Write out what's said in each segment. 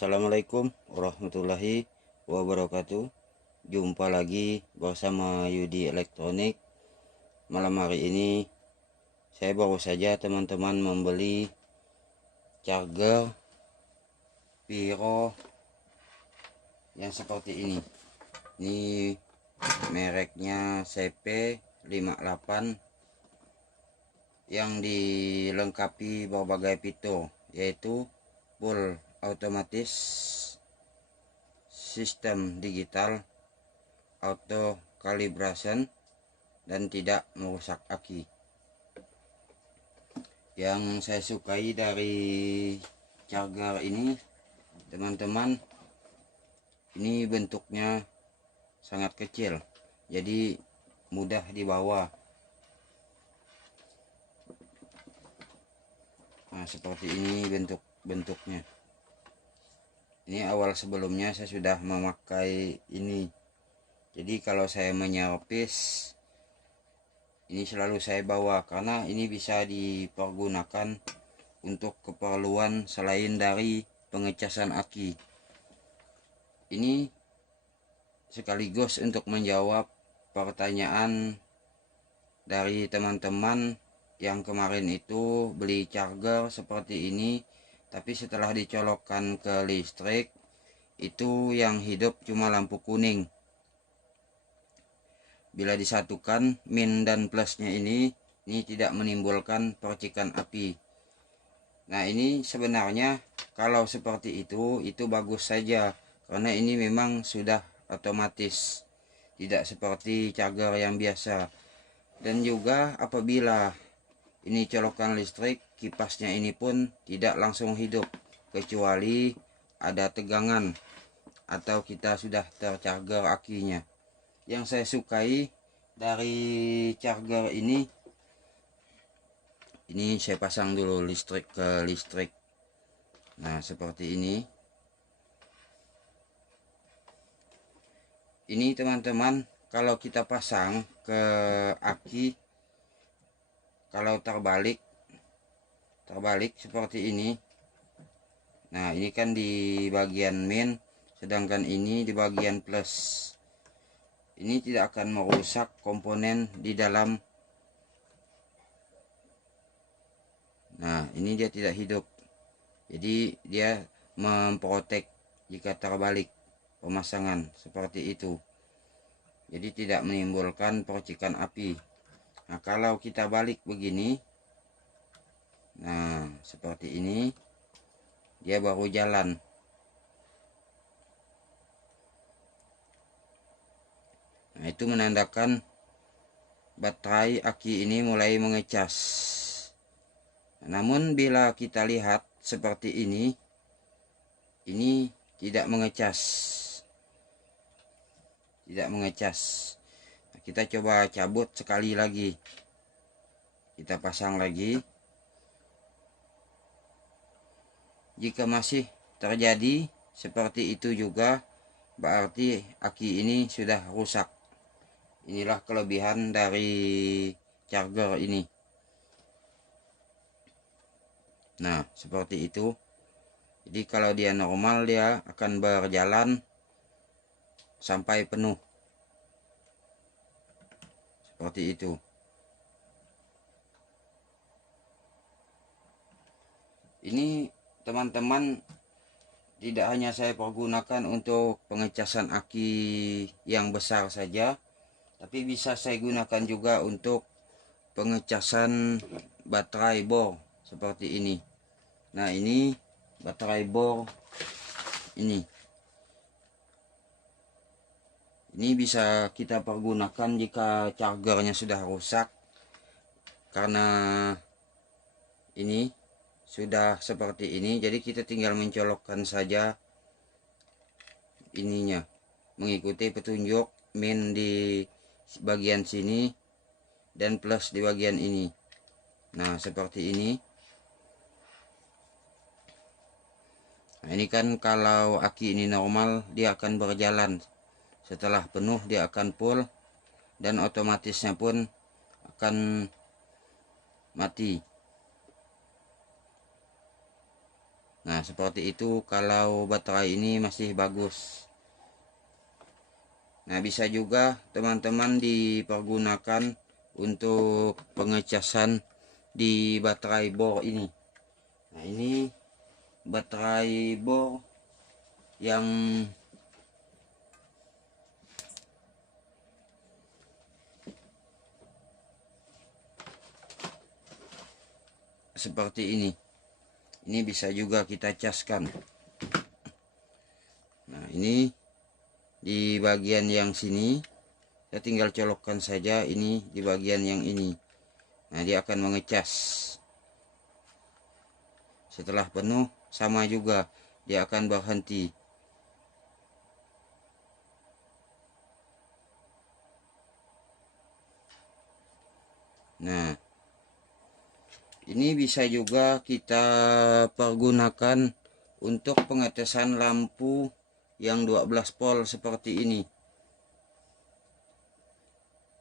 Assalamualaikum warahmatullahi wabarakatuh. Jumpa lagi bersama Yudi Elektronik. Malam hari ini saya baru saja teman-teman membeli charger Piro yang seperti ini. Ini mereknya CP58 yang dilengkapi berbagai fitur, yaitu full otomatis, sistem digital, auto calibration, dan tidak merusak aki. Yang saya sukai dari charger ini, teman-teman, ini bentuknya sangat kecil, jadi mudah dibawa. Nah, seperti ini bentuknya. Ini awal sebelumnya saya sudah memakai ini. Jadi kalau saya menyervis, ini selalu saya bawa karena ini bisa dipergunakan untuk keperluan selain dari pengecasan aki. Ini sekaligus untuk menjawab pertanyaan dari teman-teman yang kemarin itu beli charger seperti ini, tapi setelah dicolokkan ke listrik itu yang hidup cuma lampu kuning. Bila disatukan min dan plusnya ini tidak menimbulkan percikan api. Nah, ini sebenarnya kalau seperti itu bagus saja, karena ini memang sudah otomatis, tidak seperti charger yang biasa. Dan juga apabila ini colokan listrik, kipasnya ini pun tidak langsung hidup, kecuali ada tegangan atau kita sudah tercharger akinya. Yang saya sukai dari charger ini saya pasang dulu listrik ke listrik. Nah, seperti ini. Ini teman-teman, kalau kita pasang ke aki, kalau terbalik seperti ini. Nah, ini kan di bagian min, sedangkan ini di bagian plus. Ini tidak akan merusak komponen di dalam. Nah, ini dia tidak hidup. Jadi dia memprotek jika terbalik pemasangan seperti itu. Jadi tidak menimbulkan percikan api. Nah, kalau kita balik begini, nah seperti ini, dia baru jalan. Nah, itu menandakan baterai aki ini mulai mengecas. Namun bila kita lihat seperti ini tidak mengecas. Nah, kita coba cabut sekali lagi. Kita pasang lagi. Jika masih terjadi seperti itu juga, berarti aki ini sudah rusak. Inilah kelebihan dari charger ini. Nah, seperti itu. Jadi kalau dia normal, dia akan berjalan sampai penuh. Seperti itu. Ini teman-teman, tidak hanya saya pergunakan untuk pengecasan aki yang besar saja, tapi bisa saya gunakan juga untuk pengecasan baterai bor seperti ini. Nah, ini baterai bor ini. Ini bisa kita pergunakan jika chargernya sudah rusak, karena ini sudah seperti ini. Jadi kita tinggal mencolokkan saja ininya, mengikuti petunjuk min di bagian sini dan plus di bagian ini. Nah, seperti ini. Nah, ini kan kalau aki ini normal, dia akan berjalan. Setelah penuh dia akan full, dan otomatisnya pun akan mati. Nah, seperti itu kalau baterai ini masih bagus. Nah, bisa juga teman-teman dipergunakan untuk pengecasan di baterai bor ini. Nah, ini baterai bor yang seperti ini. Ini bisa juga kita caskan. Nah, ini di bagian yang sini saya tinggal colokkan saja ini di bagian yang ini. Nah, dia akan mengecas. Setelah penuh sama juga dia akan berhenti. Nah, ini bisa juga kita pergunakan untuk pengetesan lampu yang 12 volt seperti ini.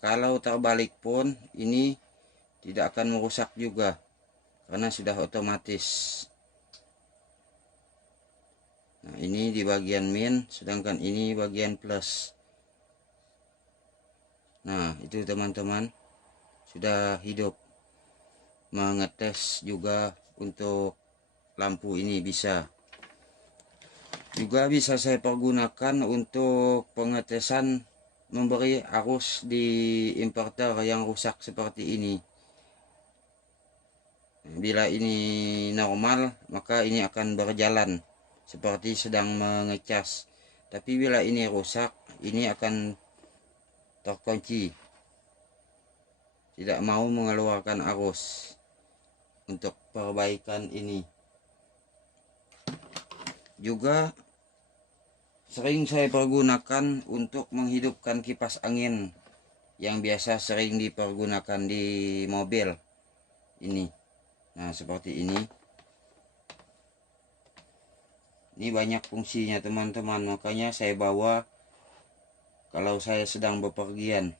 Kalau terbalik pun ini tidak akan merusak juga karena sudah otomatis. Nah, ini di bagian min, sedangkan ini bagian plus. Nah, itu teman-teman sudah hidup. Mengetes juga untuk lampu ini bisa. Juga bisa saya pergunakan untuk pengetesan memberi arus di inverter yang rusak seperti ini. Bila ini normal, maka ini akan berjalan seperti sedang mengecas. Tapi bila ini rusak, ini akan terkunci. Tidak mau mengeluarkan arus untuk perbaikan ini. Juga sering saya pergunakan untuk menghidupkan kipas angin yang biasa sering dipergunakan di mobil ini. Nah, seperti ini. Ini banyak fungsinya teman-teman, makanya saya bawa kalau saya sedang bepergian.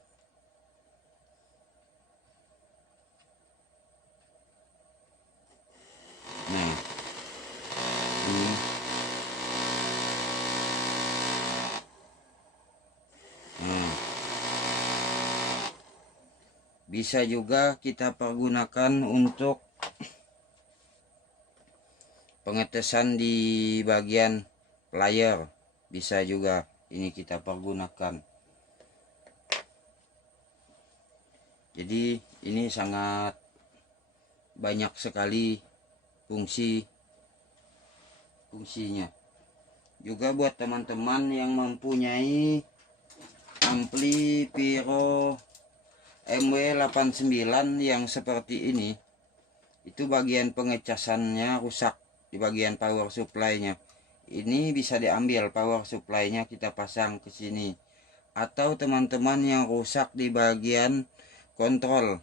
Nah, ini. Nah, bisa juga kita pergunakan untuk pengetesan di bagian player. Bisa juga ini kita pergunakan. Jadi ini sangat banyak sekali fungsinya. Juga buat teman-teman yang mempunyai ampli Pyro MW89 yang seperti ini, itu bagian pengecasannya rusak di bagian power supply-nya. Ini bisa diambil power supply-nya, kita pasang ke sini. Atau teman-teman yang rusak di bagian kontrol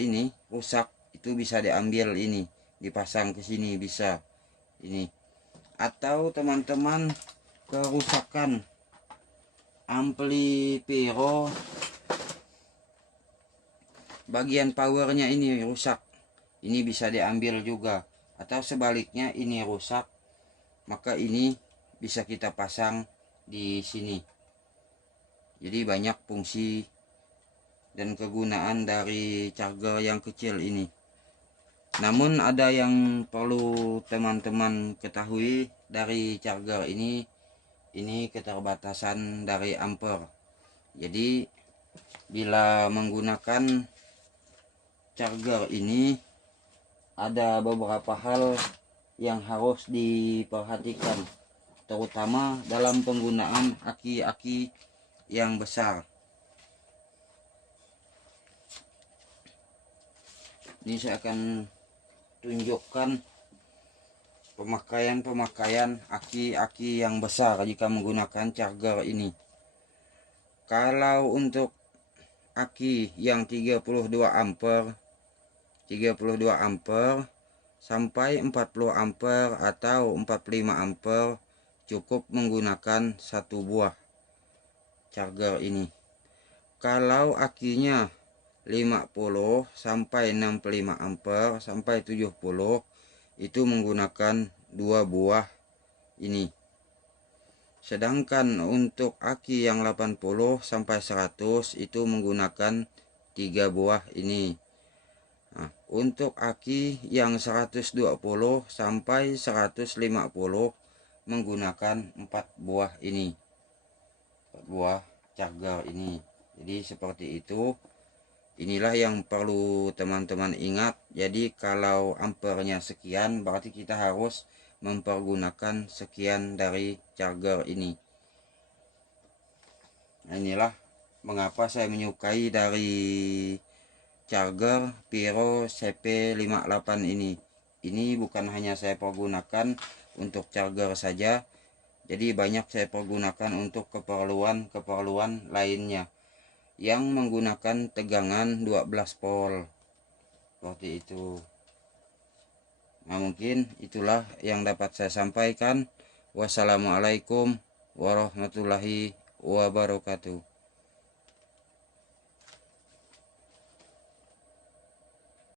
ini rusak, itu bisa diambil ini, dipasang ke sini bisa ini. Atau teman-teman kerusakan ampli Pyro bagian powernya ini rusak, ini bisa diambil juga. Atau sebaliknya ini rusak, maka ini bisa kita pasang di sini. Jadi banyak fungsi dan kegunaan dari charger yang kecil ini. Namun ada yang perlu teman-teman ketahui dari charger ini keterbatasan dari ampere. Jadi bila menggunakan charger ini ada beberapa hal yang harus diperhatikan, terutama dalam penggunaan aki-aki yang besar. Ini saya akan tunjukkan pemakaian aki-aki yang besar jika menggunakan charger ini. Kalau untuk aki yang 32 ampere sampai 40 ampere atau 45 ampere cukup menggunakan satu buah charger ini. Kalau akinya 50 sampai 65 ampere sampai 70, itu menggunakan 2 buah ini. Sedangkan untuk aki yang 80 sampai 100 itu menggunakan 3 buah ini. Nah, untuk aki yang 120 sampai 150 menggunakan 4 buah ini. 4 buah charger ini. Jadi seperti itu. Inilah yang perlu teman-teman ingat. Jadi kalau ampernya sekian, berarti kita harus mempergunakan sekian dari charger ini. Nah, inilah mengapa saya menyukai dari charger Piro CP58 ini. Ini bukan hanya saya pergunakan untuk charger saja, jadi banyak saya pergunakan untuk keperluan lainnya yang menggunakan tegangan 12 volt seperti itu. Nah, mungkin itulah yang dapat saya sampaikan. Wassalamualaikum warahmatullahi wabarakatuh.